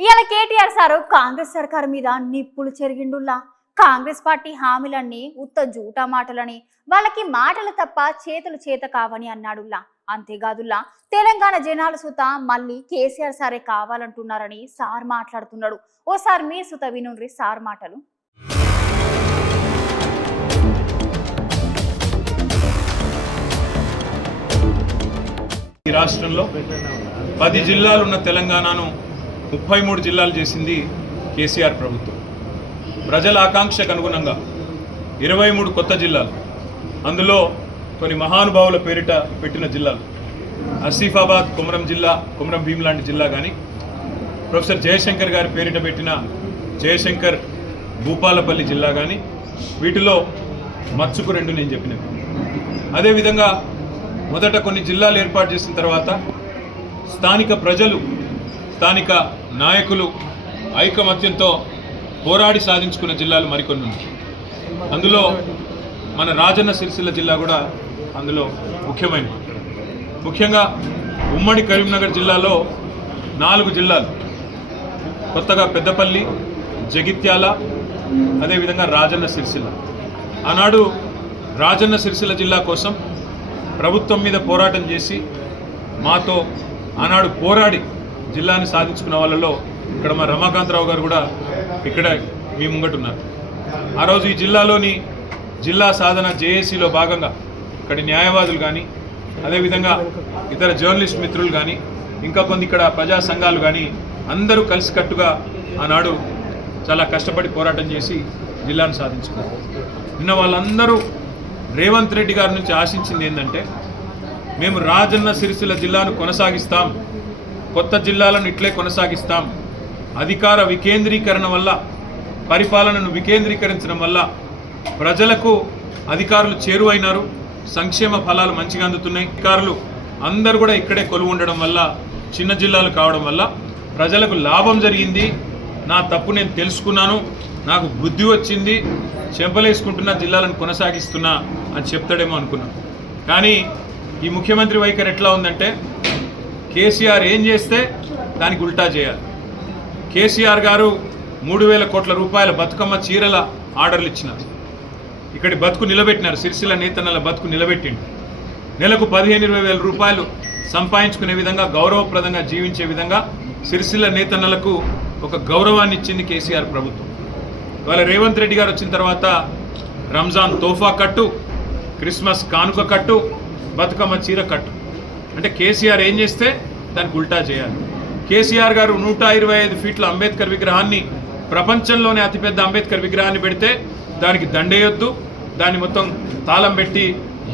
ఇయాల కేటీఆర్ సారు కాంగ్రెస్ సర్కారు మీద నిప్పులు చెరిగిండుల్లా. కాంగ్రెస్ పార్టీ హామీలన్నీ ఉత్త జూటా మాటలని, వాళ్ళకి మాటలు తప్ప చేతులు చేత కావని అన్నాడుల్లా. అంతేకాదుల్లా తెలంగాణ జనాలు సుత మళ్ళీ కేసీఆర్ సారే కావాలంటున్నారని సార్ మాట్లాడుతున్నాడు. ఓసారి మీరు సుత వినుండ్రి సార్ మాటలు. ఈ రాష్ట్రంలో 10 జిల్లాలు ఉన్న తెలంగాణను 33 జిల్లాలు చేసింది కేసీఆర్ ప్రభుత్వం. ప్రజల ఆకాంక్షకు అనుగుణంగా 23 కొత్త జిల్లాలు, అందులో కొన్ని మహానుభావుల పేరిట పెట్టిన జిల్లాలు ఆసిఫాబాద్, కొమరం జిల్లా, కొమరం భీం లాంటి జిల్లా కానీ, ప్రొఫెసర్ జయశంకర్ గారి పేరిట పెట్టిన జయశంకర్ భూపాలపల్లి జిల్లా కానీ, వీటిలో మచ్చుకు 2 నేను చెప్పినవి. అదేవిధంగా మొదట కొన్ని జిల్లాలు ఏర్పాటు చేసిన తర్వాత స్థానిక ప్రజలు, స్థానిక నాయకులు ఐకమత్యంతో పోరాడి సాధించుకున్న జిల్లాలు మరికొన్ని ఉన్నాయి. అందులో మన రాజన్న సిరిసిల్ల జిల్లా కూడా అందులో ముఖ్యమైనది. ముఖ్యంగా ఉమ్మడి కరీంనగర్ జిల్లాలో 4 జిల్లాలు, కొత్తగా పెద్దపల్లి, జగిత్యాల, అదేవిధంగా రాజన్న సిరిసిల్ల. ఆనాడు రాజన్న సిరిసిల్ల జిల్లా కోసం ప్రభుత్వం మీద పోరాటం చేసి మాతో ఆనాడు పోరాడి జిల్లాని సాధించుకున్న వాళ్ళలో ఇక్కడ మా రమాకాంతరావు గారు కూడా ఇక్కడ మీ ముంగట ఉన్నారు. ఆ రోజు ఈ జిల్లాలోని జిల్లా సాధన జేఏసీలో భాగంగా ఇక్కడి న్యాయవాదులు కానీ, అదేవిధంగా ఇతర జర్నలిస్ట్ మిత్రులు కానీ, ఇంకా కొంత ఇక్కడ ప్రజా సంఘాలు కానీ అందరూ కలిసికట్టుగా ఆనాడు చాలా కష్టపడి పోరాటం చేసి జిల్లాను సాధించుకున్నారు. నిన్న వాళ్ళందరూ రేవంత్ రెడ్డి గారి నుంచి ఆశించింది ఏంటంటే, మేము రాజన్న సిరిసిల్ల జిల్లాను కొనసాగిస్తాం, కొత్త జిల్లాలను ఇట్లే కొనసాగిస్తాం, అధికార వికేంద్రీకరణ వల్ల, పరిపాలనను వికేంద్రీకరించడం వల్ల ప్రజలకు అధికారులు చేరువైనారు, సంక్షేమ ఫలాలు మంచిగా అందుతున్నాయి, అధికారులు అందరూ కూడా ఇక్కడే కొలువు ఉండడం వల్ల, చిన్న జిల్లాలు కావడం వల్ల ప్రజలకు లాభం జరిగింది, నా తప్పు నేను తెలుసుకున్నాను, నాకు బుద్ధి వచ్చింది, చెంపలేసుకుంటున్న జిల్లాలను కొనసాగిస్తున్నా అని చెప్తాడేమో అనుకున్నాను. కానీ ఈ ముఖ్యమంత్రి వైఖరి ఎట్లా ఉందంటే, కేసీఆర్ ఏం చేస్తే దానికి ఉల్టా చేయాలి. కేసీఆర్ గారు 3,000 కోట్ల రూపాయల బతుకమ్మ చీరల ఆర్డర్లు ఇచ్చినారు. ఇక్కడి బతుకు నిలబెట్టినారు, సిరిసిల్ల నేతన్నల బతుకు నిలబెట్టిండు. నెలకు 15-20 వేల రూపాయలు సంపాదించుకునే విధంగా, గౌరవప్రదంగా జీవించే విధంగా సిరిసిల్ల నేతన్నలకు ఒక గౌరవాన్ని ఇచ్చింది కేసీఆర్ ప్రభుత్వం. ఇవాళ రేవంత్ రెడ్డి గారు వచ్చిన తర్వాత రంజాన్ తోఫా కట్టు, క్రిస్మస్ కానుక కట్టు, బతుకమ్మ చీర కట్టు. అంటే కేసీఆర్ ఏం చేస్తే దానికి ఉల్టా చేయాలి. కేసీఆర్ గారు 125 ఫీట్ల అంబేద్కర్ విగ్రహాన్ని, ప్రపంచంలోనే అతిపెద్ద అంబేద్కర్ విగ్రహాన్ని పెడితే దానికి దండేయొద్దు, దాన్ని మొత్తం తాళం పెట్టి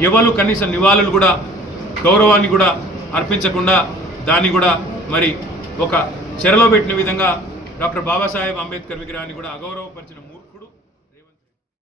ఎవరు కనీస నివాళులు కూడా, గౌరవాన్ని కూడా అర్పించకుండా దాన్ని కూడా మరి ఒక చెరలో పెట్టిన విధంగా డాక్టర్ బాబాసాహెబ్ అంబేద్కర్ విగ్రహాన్ని కూడా అగౌరవపరిచిన